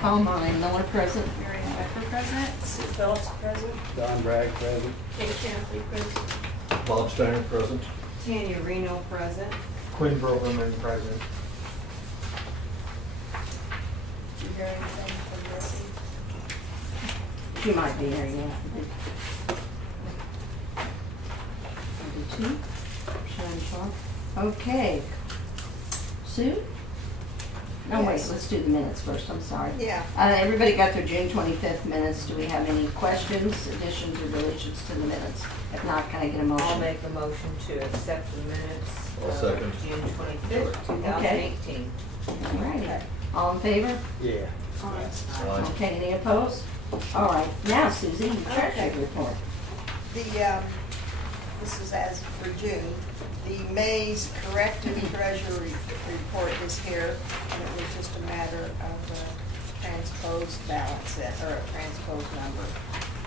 call. Molly Miller present. Mary Ann Becker present. Sue Phillips present. Don Bragg, present. Kate Champley present. Bob Steiner present. Tanya Reno present. Quinn Broberman, present. Did you hear anything from Missy? She might be here, yeah. Did she? Sharon Shaw. Okay. Sue? No, wait, Yes. let's do the minutes first, I'm sorry. Yeah. Everybody got their June 25th minutes. Do we have any questions, additions, or deletions to the minutes? If not, can I get a motion? I'll make a motion to accept the minutes I'll of second. June 25th, 2018. All right. All in favor? Yeah. Aye. Okay, any opposed? All right, now Susie, your treasurer's Okay. report. This is as for June. The May's corrected treasury report is here, and it was just a matter of a transposed balance, or a transposed number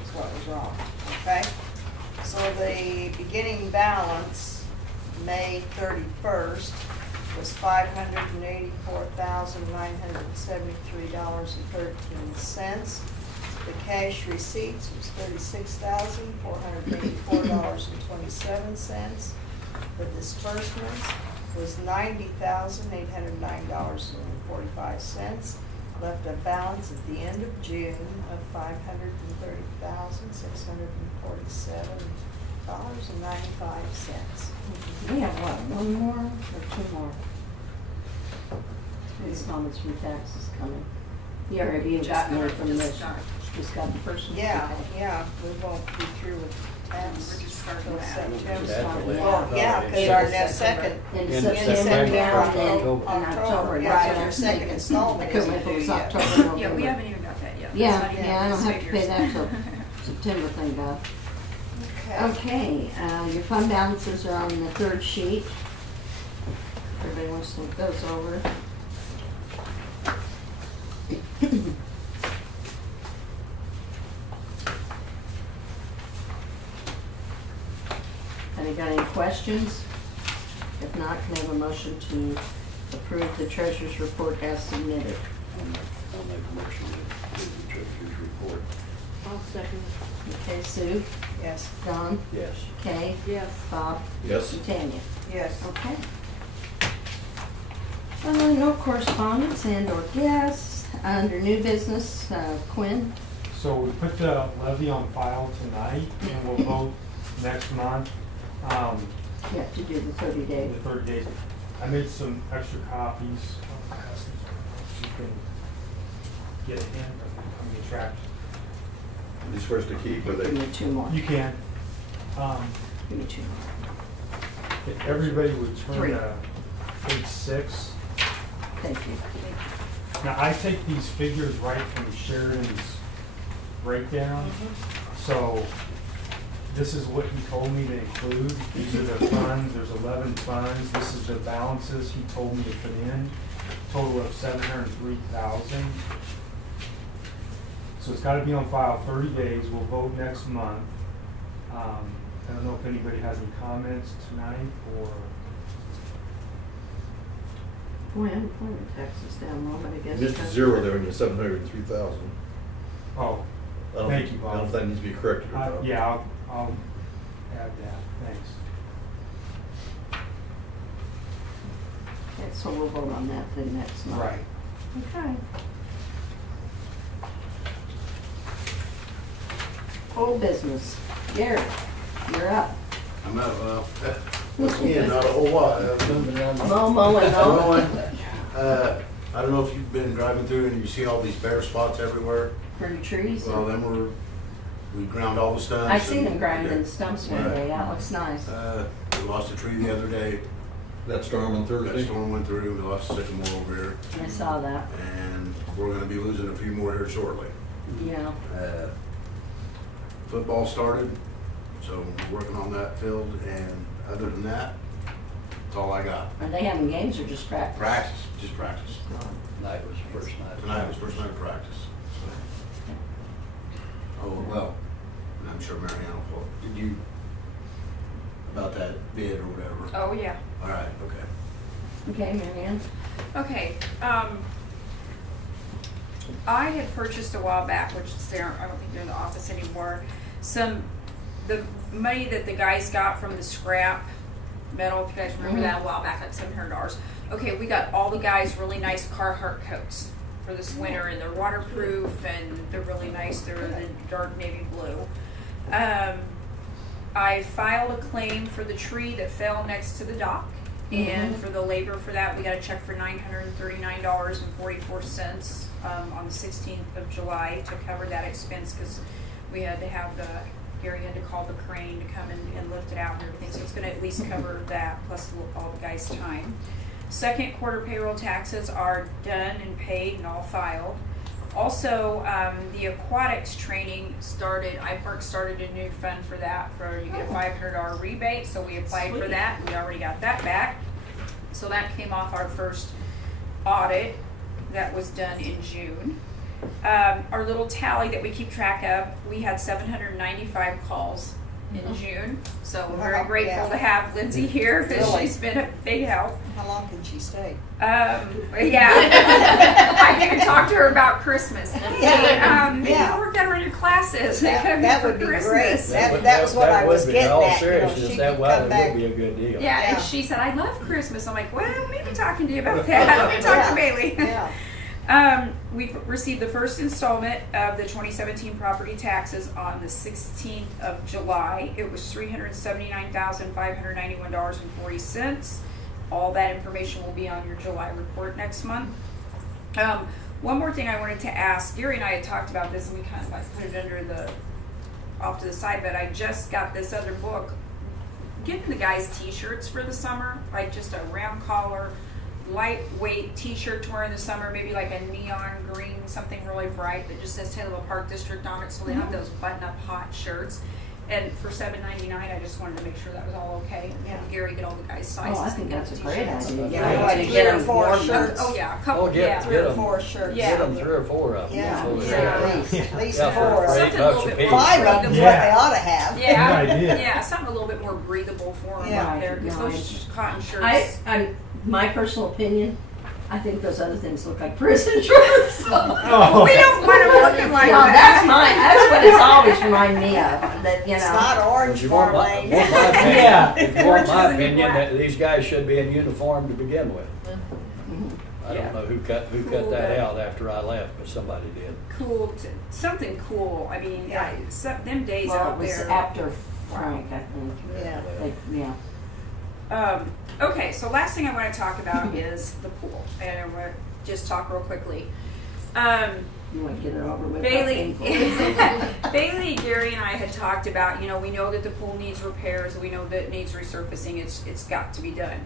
is what was wrong, okay? So the beginning balance, May 31st, was $584,973.13. The cash receipts was $36,484.27. The disbursements was $90,809.45. Left a balance at the end of June of $530,647.95. We have what, one more or two more? Installments from taxes coming. You already have gotten there from this. Just got the first one? Yeah, Okay. yeah, we won't be through with tax We're just starting till that. September. Starting that. Well, yeah, because our next second, Into In September, September, and October. then in October. Yeah, That's what your I'm second thinking. installment I couldn't isn't wait till it was due yet. October, November. Yeah, we haven't even got that yet. Yeah, That's not even yeah, I don't these have to pay figures. that till September, thank God. okay. Okay, your fund balances are on the third sheet. Everybody wants to look those over. Have you got any questions? If not, can I have a motion to approve the treasurer's report as submitted? I'll make a motion to approve the treasurer's report. I'll second. Okay, Sue, Yes, Don, Yes. Kay, Yes. Bob, Yes. and Tanya. yes. Okay. No correspondence and or guests. Under new business, Quinn. So we put the levy on file tonight, and we'll vote next month. You have to do the 30 day. The 30 days. I made some extra copies. I'll pass these around so you can get it in, I'm gonna track. These first to keep, or Give me they? two more. You can. Give me two more. If everybody would turn Three. to page 6. Thank you. Now, I take these figures right from Sheridan's breakdown. So this is what he told me to include. These are the funds. There's 11 funds. This is the balances he told me to put in. Total of $703,000. So it's got to be on file 30 days. We'll vote next month. I don't know if anybody has any comments tonight or. Boy, unemployment tax is down low, but I guess. Missed a zero there in your 703,000. Oh, I don't Thank think- you, I don't know Bob. if that needs to be corrected or not. yeah, I'll add that. Thanks. Okay, so we'll vote on that then next month. Right. Okay. Old business. Gary, you're up. I'm not, once again, not a whole lot. Mowing. I don't know if you've been driving through and you see all these bare spots everywhere. Pretty trees. Well, we ground all the stumps. I seen them and- grinding stumps one Right. day. That looks nice. We lost a tree the other day. That storm on That Thursday? storm went through, we lost a sycamore over here. I saw that. And we're gonna be losing a few more here shortly. Yeah. Football started, so we're working on that field, and other than that, that's all I got. Are they having games or just practice? Practice, just practice. Night was the first night. Tonight was first night of practice. Oh, well, and I'm sure Mary Ann will, did you, about that bid or whatever? Oh, yeah. All right, okay. Okay, Mary Ann? Okay, I had purchased a while back, which is there, I don't think they're in the office anymore, the money that the guys got from the scrap metal, if you guys remember that a while back, like $700. Okay, we got all the guys really nice Carhartt coats for this winter, and they're waterproof, and they're really nice. They're the dark navy blue. I filed a claim for the tree that fell next to the dock, and for the labor for that, we got a check for $939.44 on the 16th of July to cover that expense, because we had to have Gary had to call the crane to come and lift it out and everything, so it's going to at least cover that plus all the guys' time. Second quarter payroll taxes are done and paid and all filed. Also, the aquatics training started. iPark started a new fund for that. You get a $500 rebate, so we applied for that. We already got that back. So that came off our first audit that was done in June. Our little tally that we keep track of, we had 795 calls in June. So we're very grateful to have Lindsay here, because she's been a big help. How long can she stay? Yeah. I can talk to her about Christmas. Maybe work that on your classes. That would be Christmas. great. That was what I was getting In all at. seriousness, She that could come would back. be a good deal. Yeah, Yeah. and she said, I love Christmas. I'm like, well, let me be talking to you about that. Let me talk to Bailey. Yeah. We've received the first installment of the 2017 property taxes on the 16th of July. It was $379,591.40. All that information will be on your July report next month. One more thing I wanted to ask. Gary and I had talked about this, and we kind of like put it off to the side, but I just got this other book, getting the guys t-shirts for the summer, like just a round collar, lightweight t-shirt to wear in the summer, maybe like a neon green, something really bright that just says Taylorville Park District on it, so they have those button-up hot shirts. And for $7.99, I just wanted to make sure that was all okay. Yeah. Gary get all the guys' sizes. Oh, I think and that's a get great t-shirts. idea. Yeah, Yeah, like to 3 get or them 4 warmed up. shirts. Oh yeah, a couple. Oh, get, yeah. 3 or them. 4 shirts. Yeah. Get them 3 or 4 of them. Yeah. So Yeah. they're- At least Yeah, 4. for Something a little bit more 5 of them is breathable. what they ought to have. Yeah, Good idea. yeah, something a little bit more breathable for them Yeah. out there, because Right, those cotton shirts. My personal opinion, I think those other things look like prison shirts. Oh. We don't want them looking like No, that. that's what it's always reminded me of, that, It's not If orange you want my, farm lane. want my opinion, Yeah. if you want Orange my is the new opinion, black. that these guys should be in uniform to begin with. I Yeah. don't know who cut Cool, that but- out after I left, but somebody did. Something cool. I mean, Yeah. them days Well, out it was there. after Frank, I think. Yeah. Yeah. Okay, so last thing I want to talk about is the pool, and I'm going to just talk real quickly. You want to get it over with. Bailey, Bailey, Gary, and I had talked about, we know that the pool needs repairs, we know that it needs resurfacing, it's got to be done.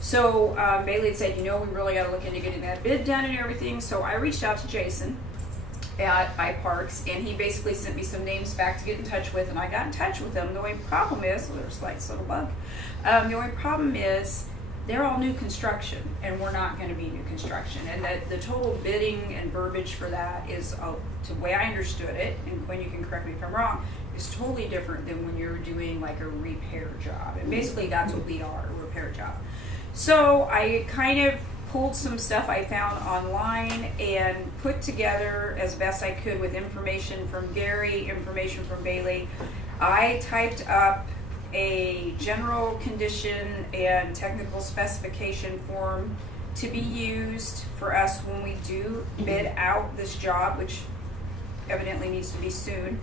So Bailey had said, we really got to look into getting that bid done and everything. So I reached out to Jason at iParks, and he basically sent me some names back to get in touch with, and I got in touch with them. The only problem is, there's like a little bug. The only problem is they're all new construction, and we're not going to be new construction, and that the total bidding and verbiage for that is, the way I understood it, and Quinn, you can correct me if I'm wrong, is totally different than when you're doing like a repair job, and basically that's what we are, a repair job. So I kind of pulled some stuff I found online and put together as best I could with information from Gary, information from Bailey. I typed up a general condition and technical specification form to be used for us when we do bid out this job, which evidently needs to be soon,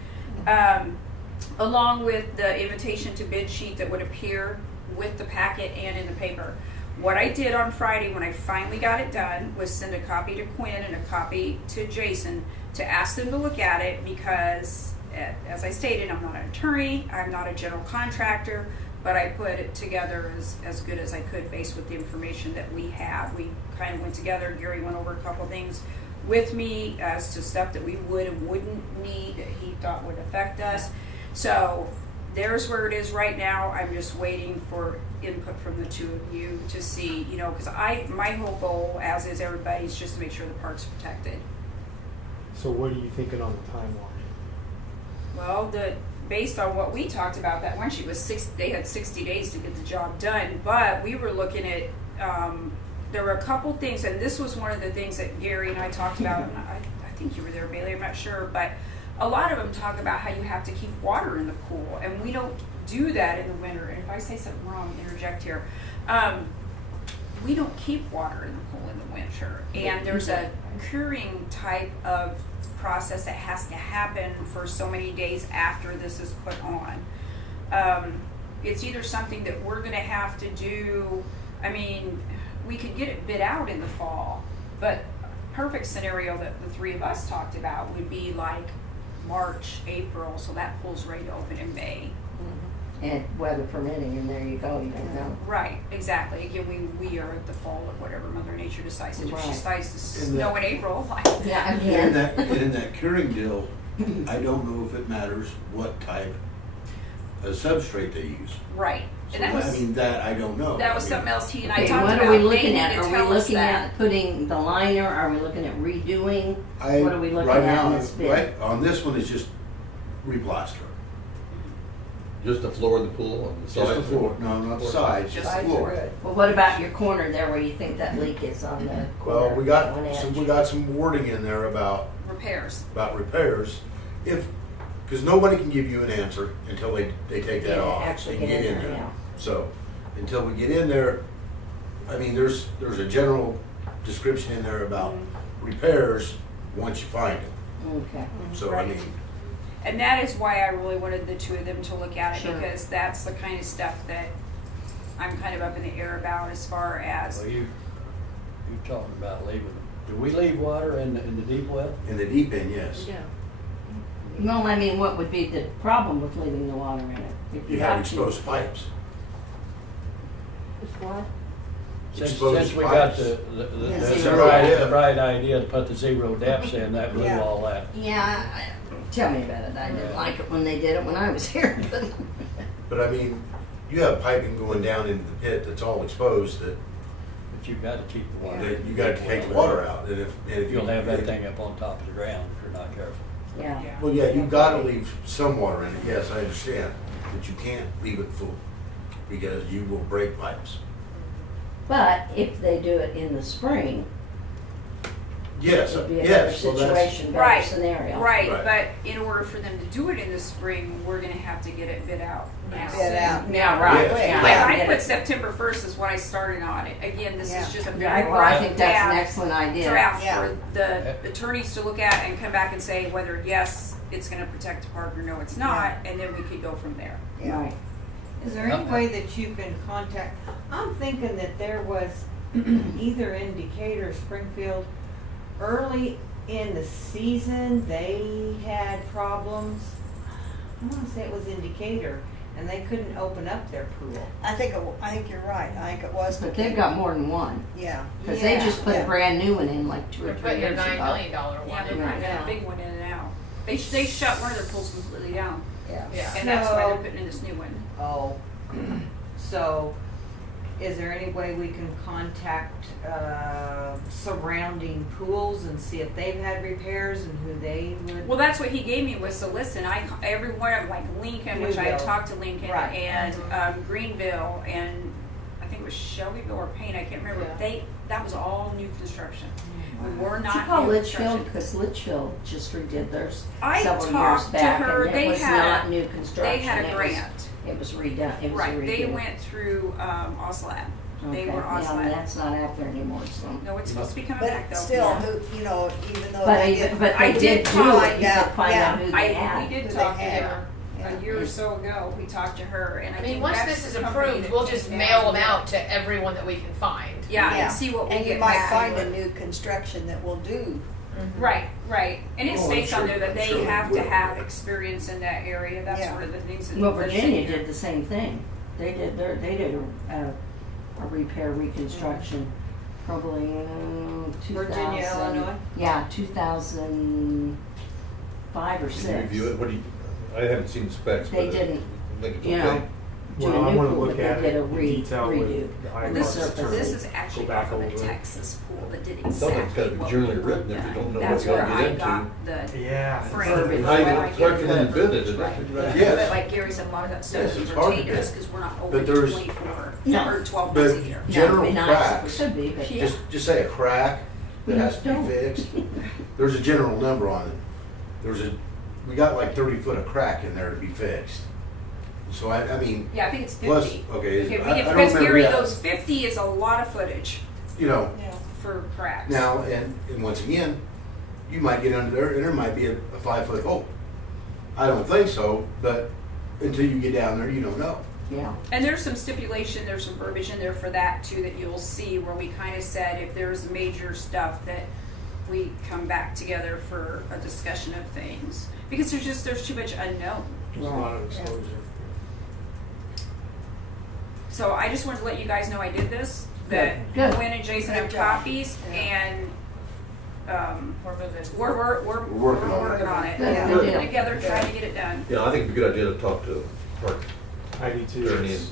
along with the invitation to bid sheet that would appear with the packet and in the paper. What I did on Friday when I finally got it done was send a copy to Quinn and a copy to Jason to ask them to look at it, because as I stated, I'm not an attorney, I'm not a general contractor, but I put it together as good as I could based with the information that we have. We kind of went together, Gary went over a couple things with me as to stuff that we would and wouldn't need that he thought would affect us. So there's where it is right now. I'm just waiting for input from the two of you to see, because my whole goal, as is everybody's, just to make sure the park's protected. So what are you thinking on the timeline? Well, based on what we talked about, that one sheet was they had 60 days to get the job done, but we were looking at, there were a couple things, and this was one of the things that Gary and I talked about, and I think think you were there, Bailey, I'm not sure, but a lot of them talk about how you have to keep water in the pool, and we don't do that in the winter. And if I say something wrong, interject here. We don't keep water in the pool in the winter, and there's a curing type of process that has to happen for so many days after this is put on. It's either something that we're gonna have to do, I mean, we could get it bid out in the fall, but perfect scenario that the three of us talked about would be like March, April, so that pool's ready to open in May. And weather permitting, and there you go, you don't know. Right, exactly. Again, we are at the fall of whatever Mother Nature decides to do. If she Right. decides to In snow that- in April, Yeah, And again, in that curing deal, I don't know if it matters what type of substrate they use. right. So And that I was, mean, that I don't know. that was I mean, something else he and I okay, talked what about. are we They looking need at? to Are we tell us looking that. at putting the liner? Are we looking at redoing? What are we looking right at now, in this bid? right, on this one, it's just replaster. Just the floor of the pool on the Just side? the floor, no, not the sides, just the Sides are floor. good. Well, what about your corner there where you think that leak is on the corner? Well, we one got edge? some wording in there about Repairs. repairs. Because nobody can give you an answer until they take that Yeah, off actually and get get in in there, there. yeah. So, until we get in there, I mean, there's a general description in there about repairs once you find it. Okay. So, I Right. mean, And that is why I really wanted the two of them to look at it, Sure. because that's the kind of stuff that I'm kind of up in the air about as far as, Well, you talking about leaving, do we leave water in the deep well? in the deep end, yes. Well, I mean, what would be the problem with leaving the water in it? If You have to? exposed pipes. Just what? Exposed Since we got pipes. Yeah, the zero bright depth. idea to put the zero depths in, that blew Yeah. all that. Yeah, tell me about it. I didn't Yeah. like it when they did it when I was here, but But I mean, you have piping going down into the pit that's all exposed that But you've got to keep the water. that you gotta take the water out. And if You'll have that thing up on top of the ground if you're not careful. yeah. Well, yeah, you gotta leave some water in it, yes, I understand, but you can't leave it full, because you will break pipes. But if they do it in the spring, Yes, it'd be a better yes, well, that's, situation, better right, scenario. right, Right. but in order for them to do it in the spring, we're gonna have to get it bid out now. Bid out. Yeah, right. Yes. Yeah, Yeah. I get put it. September 1st is when I started on it. Again, this Yeah. is just a Yeah, very well, I rough think that's an draft, excellent idea. draft Yeah. for the attorneys to look at and come back and say whether, yes, it's gonna protect the park or no, it's not, and then we could go from there. Yeah. Right. Is there any way that you can contact, I'm thinking that there was either in Decatur or Springfield, early in the season, they had problems. I wanna say it was in Decatur, and they couldn't open up their pool. I think you're right. I think it was. But they've got more than one, Yeah. because they just put Yeah. a brand new one in like 2 or They're 3 putting a years $9 ago. million Yeah, one they're in putting right a now. big one in and out. They shut one of their pools completely down, Yeah. Yeah. and that's why they're So- putting in this new one. Oh, so is there any way we can contact surrounding pools and see if they've had repairs and who they would? Well, that's what he gave me was the list, and every one of like Lincoln, which I had Greenville. talked to Lincoln, Right. and Greenville, and I think it was Shelbyville or Payne, I can't remember. Yeah. That was all new construction. We were Did not you call new Litchfield? construction. Because Litchfield just redid theirs I several years talked to back, her. and They it was had not a- new construction. They had a It was- grant, It was redone, it was right? redone. They went through OSLAB. They Okay, were yeah, OSLAB. that's not out there anymore, so. No, it's supposed to be coming back But though. still, Yeah. who, you know, even though But they even, get. but I they did did do talk- it, you could find yeah. out who they had. We did Who talk they to had. her Yeah. a year or so ago. We talked to her, and I, I mean, think once that's this is the company approved, that we'll came just down mail them here. out to everyone that we can find. Yeah, Yeah. and see what we And get you might back. find a new construction that will do. Right, right. And it Oh, I'm states on sure- there that I'm they sure it have to will. have experience in that area. That's Yeah. one of the things that. Well, that's Virginia in here. did the same thing. They did a repair reconstruction, probably in 2000. Virginia, Illinois? Yeah, 2005 or Can 6. you review it? What do you, I haven't seen the specs, but They I didn't, think it's you okay. know, do Well, a I new wanna pool, look but at they it did a in detail redo. with the And IMARS this attorney. This is actually Go back off of over the it. Texas pool that did Some of it's gotta exactly be what generally we written were if you done. don't know what That's you're where gonna I get got into. the Yeah. frame. Verbiage. How you where I gonna get start for them to bid it? the- Right. Yes. But like Gary said, a lot of that stuff Yes, is it's hard to pertained to us bid. because we're not But open there's- 24 No. or 12 months a But year. No, general it'd be nice if cracks, it could be, but Yeah. just say a crack, that has to be fixed. There's a general number on it. We got like 30 foot of crack in there to be fixed. So I mean, Yeah, I think it's 50. plus, okay, Okay, I don't because remember Gary, that. those 50 is a lot of footage You know, Yeah. for cracks. now, and once again, you might get under there and there might be a 5 foot hole. I don't think so, but until you get down there, you don't know. Yeah. And there's some stipulation, there's some verbiage in there for that too that you'll see where we kind of said if there's major stuff that we come back together for a discussion of things. Because there's too much unknown. There's a lot of Yeah. exposure. So I just wanted to let you guys know I did this, that Good. Gwen and Jason Good have job. copies and We're moving. we're working on it. working on it. Good, Yeah. good Working deal. together, trying to get it done. Yeah, I think it'd be a good idea to talk to Park I do too. Attorney. It's-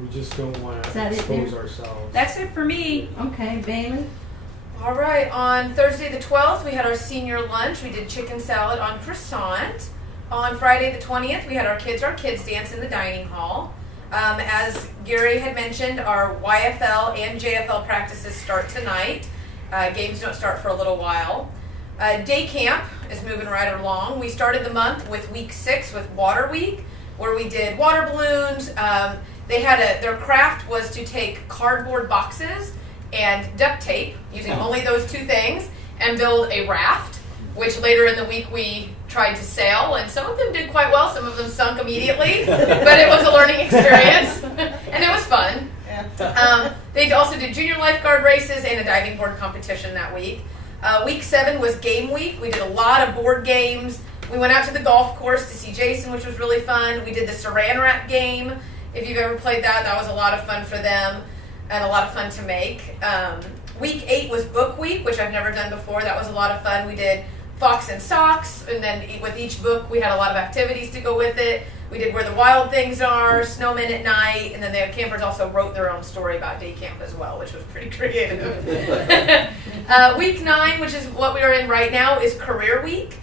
We just don't want Is to that it, expose dear? ourselves. That's it for me. Okay, Bailey? All right, on Thursday the 12th, we had our senior lunch. We did chicken salad on croissant. On Friday the 20th, we had our kids dance in the dining hall. As Gary had mentioned, our YFL and JFL practices start tonight. Games don't start for a little while. Day camp is moving right along. We started the month with week 6 with Water Week, where we did water balloons. Their craft was to take cardboard boxes and duct tape, using only those two things, and build a raft, which later in the week we tried to sail, and some of them did quite well, some of them sunk immediately, but it was a learning experience, and it was fun. Yeah. They also did junior lifeguard races and a diving board competition that week. Week 7 was game week. We did a lot of board games. We went out to the golf course to see Jason, which was really fun. We did the Saran Wrap game. If you've ever played that, that was a lot of fun for them and a lot of fun to make. Week 8 was book week, which I've never done before. That was a lot of fun. We did Fox and Socks, and then with each book we had a lot of activities to go with it. We did Where the Wild Things Are, Snowmen at Night, and then the campers also wrote their own story about day camp as well, which was pretty creative. Week 9, which is what we are in right now, is Career Week.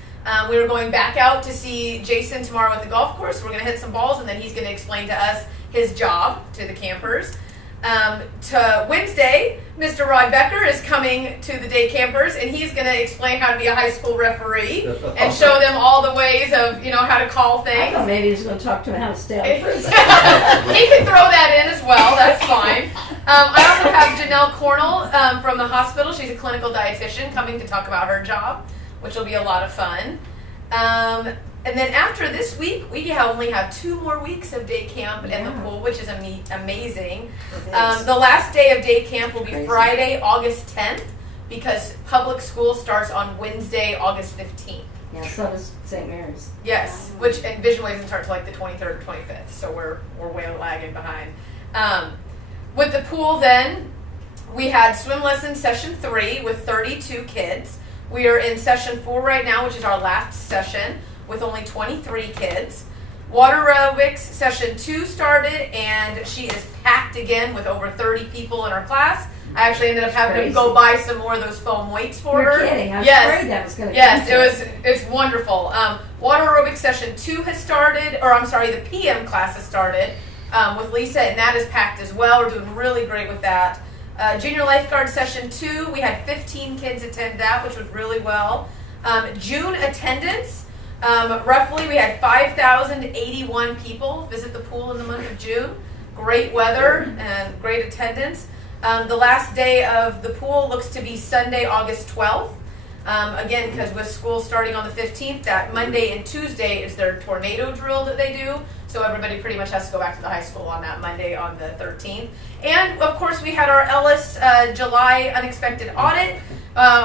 We were going back out to see Jason tomorrow at the golf course. We're going to hit some balls, and then he's going to explain to us his job to the campers. To Wednesday, Mr. Rod Becker is coming to the day campers, and he's going to explain how to be a high school referee and show them all the ways of, how to call I things. thought maybe he was going to talk to him how to stay he out of prison. can throw that in as well. That's fine. I also have Janelle Cornell from the hospital. She's a clinical dietitian coming to talk about her job, which will be a lot of fun. And then after this week, we only have 2 more weeks of day camp in the pool, which is amazing. The last day of day camp will be Crazy. Friday, August 10th, because public school starts on Wednesday, August 15th. Yeah, so does St. Mary's. Yes, and Vision Wave doesn't start till like the 23rd or 25th, so we're way lagging behind. With the pool then, we had swim lesson session 3 with 32 kids. We are in session 4 right now, which is our last session, with only 23 kids. Water aerobics session 2 started, and she is packed again with over 30 people in our class. I actually ended up having to go buy some more of those foam weights for You're her. kidding. I was Yes. afraid that was going to Yes, it's wonderful. Water aerobics session 2 has started, the PM class has started with Lisa, and that is packed as well. We're doing really great with that. Junior lifeguard session 2, we had 15 kids attend that, which was really well. June attendance, roughly we had 5,081 people visit the pool in the month of June. Great weather and great attendance. The last day of the pool looks to be Sunday, August 12th. Again, because with school starting on the 15th, that Monday and Tuesday is their tornado drill that they do. So everybody pretty much has to go back to the high school on that Monday on the 13th. And of course, we had our Ellis July unexpected audit,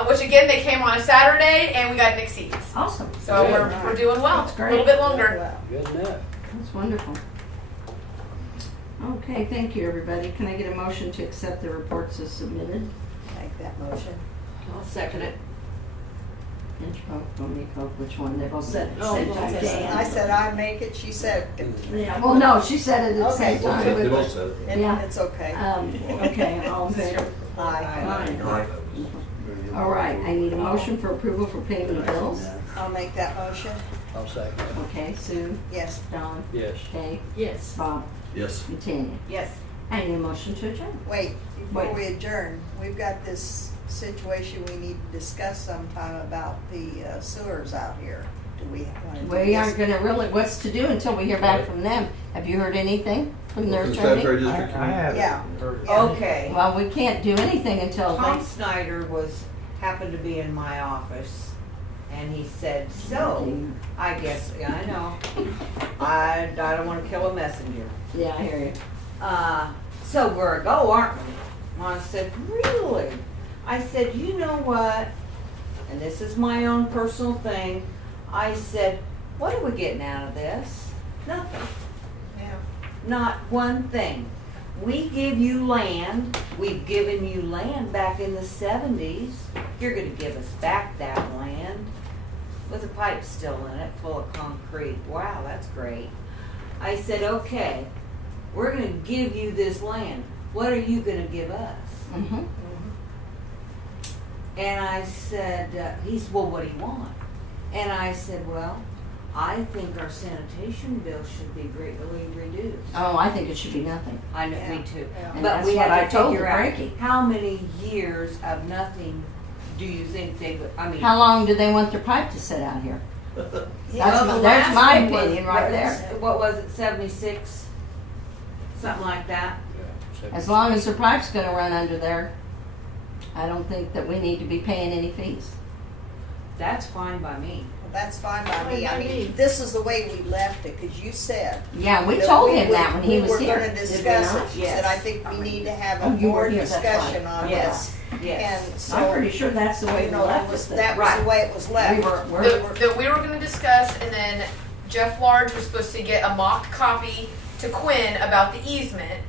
which again, they came on a Saturday and we got Nick Seeds. Awesome. So we're doing well. That's A great. little bit longer. Good enough. That's wonderful. Okay, thank you, everybody. Can I get a motion to accept the reports as submitted? Make that motion. I'll second it. Inch poke, bony poke, which one? They both said at the Oh, same both time. said- Dan. I said I make it, she said, Yeah, well, no, she said it at the Okay. same time. They both said it. and Yeah. it's okay. Okay, all in favor? Aye. Aye. All right, I need a motion for approval for payment of bills. I'll make that motion. I'll second it. Okay, Sue, Yes. Don, Yes. Kay, Yes. Bob, Yes. and Tanya. Yes. I need a motion to adjourn. Wait, before Wait. we adjourn, we've got this situation we need to discuss sometime about the sewers out here. Do we want to do We this? aren't gonna really, what's to do until we hear back from them? Have you heard anything from their From the attorney? sanitary I district. haven't Yeah. heard. Yeah. Okay. Well, we can't do anything until Tom they. Snyder happened to be in my office, and he said, so, I guess, yeah, I know. I don't wanna kill a messenger. Yeah, I hear you. So we're a go, aren't we? And I said, really? I said, you know what? And this is my own personal thing. I said, what are we getting out of this? Nothing. Yeah. Not one thing. We give you land. We've given you land back in the 70s. You're going to give us back that land with a pipe still in it full of concrete. Wow, that's great. I said, okay, we're going to give you this land. What are you going to give us? Mm-hmm. And I said, he said, well, what do you want? And I said, well, I think our sanitation bill should be greatly reduced. Oh, I think it should be nothing. I know, Yeah, me too. yeah. And But that's we what have I to told figure out, Frankie. how many years of nothing do you think they would, I mean. How long do they want their pipe to sit out here? Well, That's the my- there's last my one was- opinion right what- there. What was it, 76? Something like that? As long as their pipe's gonna run under there, I don't think that we need to be paying any fees. That's fine by me. Well, that's fine by me. I Fine by me. mean, this is the way we left it, because you said. Yeah, we that told we him would- that when he was here. We were gonna did we discuss not? it. She Yes. said, I think we need to have Oh, a you were board here, that's discussion right. on Yes. this. Yes. And so, I'm pretty sure that's the way you we know, left that it. was the way it was left. That we were going to discuss, and then Jeff Large was supposed to get a mock copy to Quinn about the easement,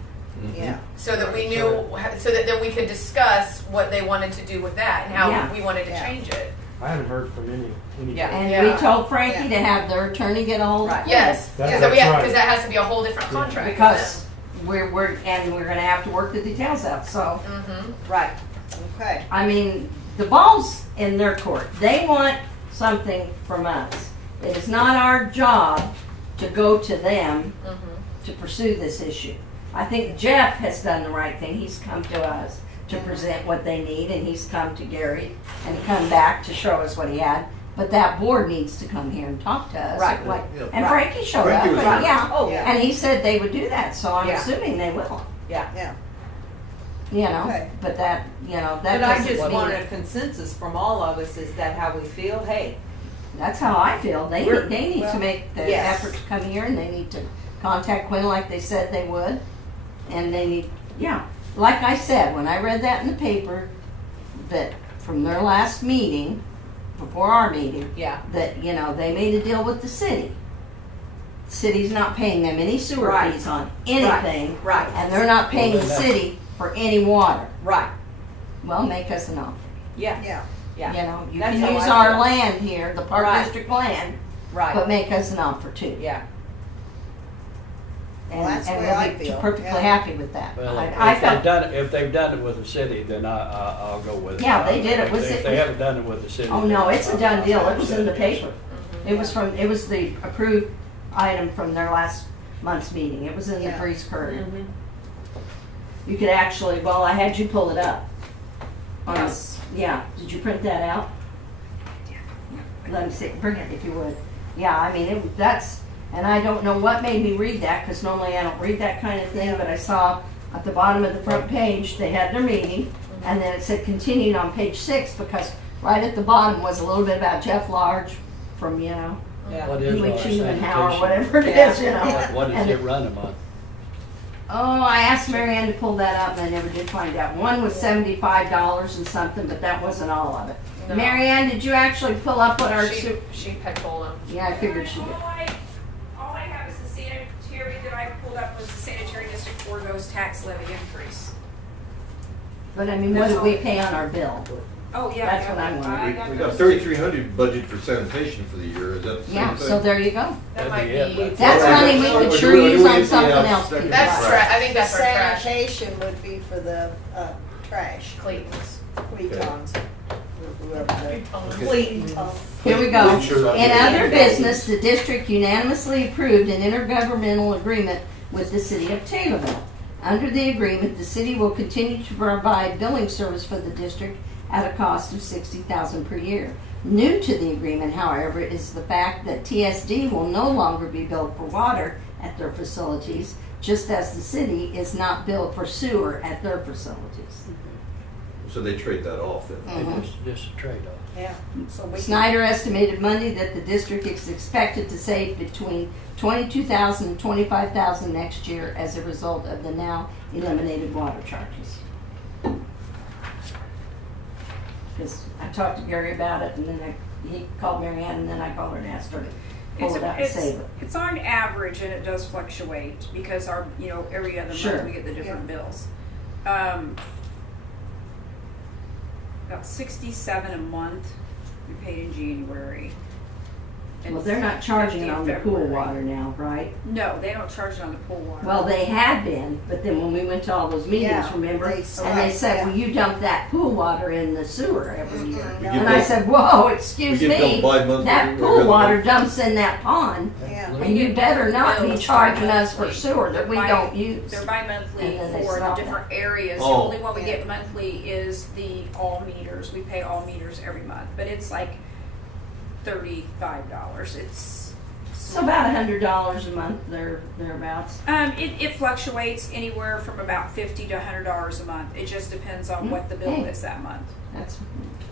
Yeah. so that we knew, so that then we could discuss what they wanted to do with that and how Yeah. we wanted to Yeah. change it. I haven't heard from any. Yeah. And Yeah. we told Frankie to have their attorney get a hold of Right. it. Yes, That- because that's right. that has to be a whole different contract. Because we're gonna have to work the details out, so. Mm-hmm. Right. Okay. I mean, the ball's in their court. They want something from us. It is not our job to go to them to pursue this issue. I think Jeff has done the right thing. He's come to us to present what they need, and he's come to Gary and come back to show us what he had. But that board needs to come here and talk to us. Right. Like, Yeah. and Right. Frankie showed Frankie up, was but here. yeah. Oh, Yeah. And he said they would do that, so I'm Yeah. assuming they will, Yeah. Yeah. you know. Okay. But that, you know, that But I doesn't just mean- wanted a consensus from all of us. Is that how we feel? Hey, That's how I feel. They We're- need well, to make the yes. effort to come here, and they need to contact Quinn like they said they would, and they need, yeah. Like I said, when I read that in the paper, that from their last meeting, before our meeting, yeah. that, you know, they made a deal with the city. City's not paying them any sewer Right. fees on anything, Right. and they're not paying Well, the then city for any water. Right. Well, make us an offer. Yeah. Yeah. Yeah. You know, you That's can how use I our feel. land here, the Park Right. District land, Right. but make us an offer too. Yeah. And, Well, that's the and way we'll I be feel, perfectly yeah. happy with that. Well, I felt, if they've done it with the city, then I'll go with it. Yeah, they did it. Was If it- they haven't done it with the city. oh no, it's a done deal. It was in the I'll- paper. It was the approved item from their last month's meeting. It was in the Yeah. Breeze Courier. You could actually, well, I had you pull it up. Yes. Yeah, did you print that out? Let me see, bring it if you would. Yeah, I mean, that's, and I don't know what made me read that, because normally I don't read that kind of thing, but I saw at the bottom of the front page, they had their meeting, and then it said continued on page 6, because right at the bottom was a little bit about Jeff Large from, you know, Yeah. What is Lee our Cheeman-Howe or sanitation? whatever it Yeah. is, you know. What does And it run them on? oh, I asked Mary Ann to pull that up, and I never did find out. One was $75 and something, but that wasn't all of it. No. Mary Ann, did you actually pull up what our She had told him. Yeah, I figured she did. All I have is the sanitary that I pulled up was the sanitary district for those tax levy increase. But I mean, what do we pay on our bill? Oh, yeah. That's yeah, what I'm wondering. got We got those. 3,300 budget for sanitation for the year, is that the same Yeah, thing? so there you go. That That'd might be it, be. but- That's Well, money we or could do sure we- use do we on empty something out else. second- That's Right. trash. I think that's our trash. Sanitation would be for the trash, Clayton's. Cletons, whoever the. Clean. Here we go. Make sure that- In other business, the district unanimously approved an intergovernmental agreement with the city of Taylorville. Under the agreement, the city will continue to provide billing service for the district at a cost of $60,000 per year. New to the agreement, however, is the fact that TSD will no longer be billed for water at their facilities, just as the city is not billed for sewer at their facilities. So they trade that off then? Mhm. It's just a trade-off. Yeah, so we. Snyder estimated Monday that the district is expected to save between $22,000 and $25,000 next year as a result of the now eliminated water charges. Because I talked to Gary about it, and then he called Mary Ann, and then I called her and asked her to pull it out and save it. It's on average, and it does fluctuate because our, every other Sure. month we get the different bills. About 67 a month we paid in January. And Well, they're not charging 50 it in on the pool February. water now, right? No, they don't charge it on the pool water. Well, they had been, but then when we went to all those meetings, Yeah, remember? they And stopped, they said, yeah. well, you dump that pool water in the sewer every year. Mhm. We And get I billed- said, whoa, excuse we get me, billed bi-monthly that or pool every water month. dumps in that pond. Yeah. And you better not be Bills charging us for bi-monthly. sewer that we They're don't bi- use. They're bi-monthly And then they for the stop different areas. The Oh. only one we Yeah. get monthly is the all meters. We pay all meters every month, but it's like $35. It's So about $100 a month, thereabouts. It fluctuates anywhere from about $50 to $100 a month. It just depends on what the bill Okay. is that month. That's,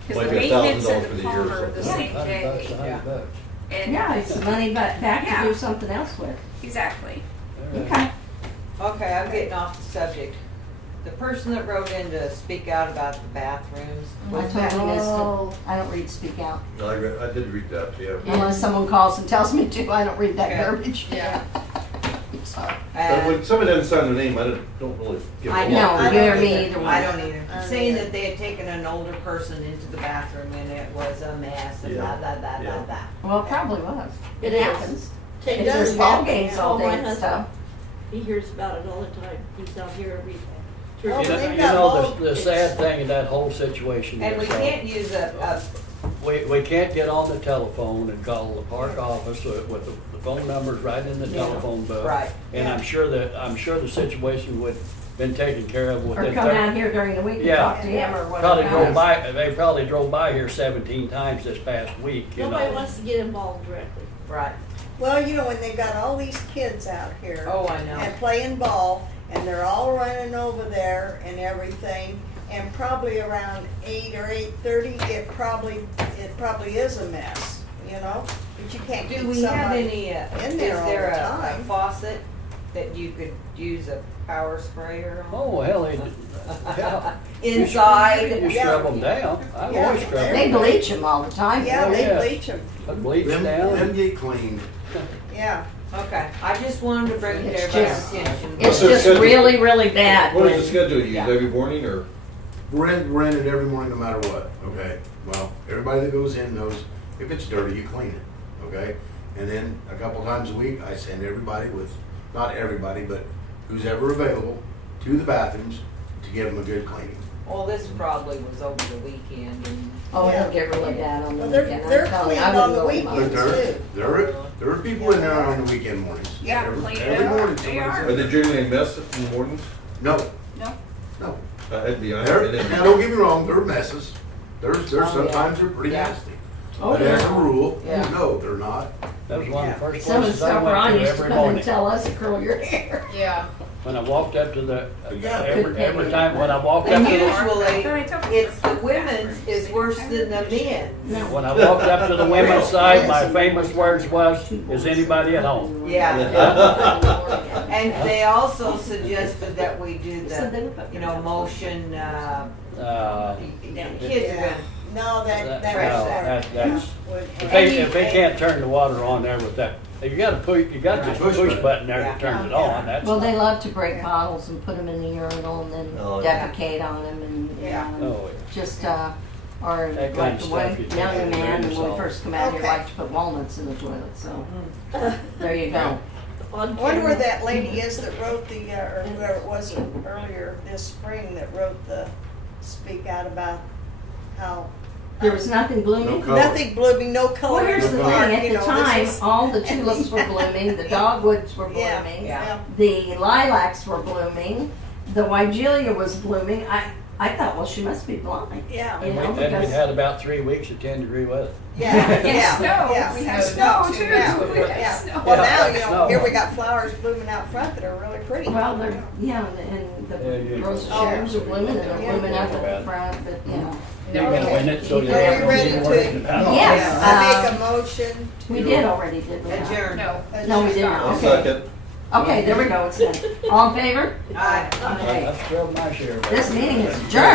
Because Like the $1,000 maintenance and for the the year or plumber are the something. same $100 day. bucks, $100 bucks. And yeah, it's money back Yeah. to do something else with. exactly. All right. Okay. Okay, I'm getting off the subject. The person that wrote in to speak out about the bathrooms, I was that, told Liz to, I don't read Speak Out. I did read that, yeah. Unless someone calls and tells me to, I don't read that Okay. garbage. Yeah. I'm sorry. But when somebody doesn't sign their name, I don't really give a I lot. know, I you or don't me, either. either one. I don't either. I don't Saying either. that they had taken an older person into the bathroom and it was a mess and Yeah. blah, blah, blah, Yeah. blah, blah. Well, it probably was. It It is. happens. It And does there's ball happen, games yeah. all Oh, day my and husband. stuff. He hears about it all the time. He's out here every Oh, You church. know, they've you got know, all- the sad thing in that whole situation And we is, can't use we can't get on the telephone and call the park office with the phone numbers right in the Yeah. telephone book. Right. And Yeah. I'm sure the situation would been taken care of Or within come out here during the week and Yeah. talk to him or Probably whatever. drove by, they probably drove by here 17 times this past week, you Nobody know. wants to get involved directly. right. Well, when they got all these kids out here. Oh, I know. And playing ball, and they're all running over there and everything, and probably around 8 or 8:30, it probably is a mess, But you can't Do keep we have somebody any, in is there all there the a time. faucet that you could use a power sprayer on? Oh, hell, yeah. Inside? You scrub them down. I Yeah. always scrub They them. bleach them all the time. Yeah, they yeah. bleach them, Put bleach Them down. get cleaned. yeah. Okay, I just wanted to bring it to It's everybody's just- attention. It's What's their just schedule? really, really bad. What is when- the schedule? You use Yeah. every morning or? We're in it every morning no matter what, okay? Well, everybody that goes in knows if it's dirty, you clean it, okay? And then a couple times a week, I send everybody not everybody, but who's ever available to the bathrooms to give them a good cleaning. Well, this probably was over the weekend and. Oh, it'll get really bad on the Well, weekend. they're I'm telling you, cleaned I on wouldn't the go in mine. weekends. But there are people in there on the weekend mornings. Yeah, Every- clean it Every up. morning. They somebody's are. Are there. they generally a mess in the mornings? No, No. no. I'd be honest. Now, don't get me wrong, they're messes. There's Oh, yeah. sometimes they're pretty Yeah. nasty. Oh, But as a yeah. rule, Yeah. no, they're not. That was one of the first Some of places the I stuff Ron went to used to every come and morning. tell us to curl your hair. Yeah. When I walked up to the, Yeah. every time when I walked up And to the, usually, it's the women's is worse than the men's. when I walked up to the women's side, my famous words was, "Is anybody at home?" Yeah. And they also suggested that we do the, motion, kids are gonna, No, No, that's. that's, would- if they can't turn the water on there with that, you got this push button there that turns it on, that's. Well, they love to break bottles and put them in the urinal and then Oh, yeah. defecate on them and, Yeah. Oh, just, or That kind like of the stuff one you take young in the man, drain when we salt. first come out here, Okay. liked to put walnuts in the toilet, so, there you go. On I wonder where camera. that lady is that wrote or whoever it was earlier this spring that wrote the speak out about how. There was nothing blooming. No color. Nothing blooming, no color. Well, here's in the park, thing, at you the know, time, this is- all the tulips were blooming, the dogwoods were Yeah, blooming, Yeah. yeah. the lilacs were blooming, the Wygelia was blooming, I thought, well, she must be blind. Yeah. You And know, we because- had about 3 weeks of 10-degree weather. Yeah, yeah, snow. yeah. We had Snow snow, too. Yeah, We had yeah. snow. Well, Yeah, now, like you know, snow. here we got flowers blooming out front that are really pretty. Well, they're, yeah, and Yeah, the you- rose Oh. shares are blooming and they're Yeah. blooming up at the front, but, you know. You're gonna win it, so Are you we have ready to to- be worried about it. Yes. I make a motion We did already, did we not? Adjourn. No. No, we didn't. I'll Okay. second. Okay, there we go, it's done. All in favor? Aye. Okay. I've thrilled my share. This meeting is adjourned.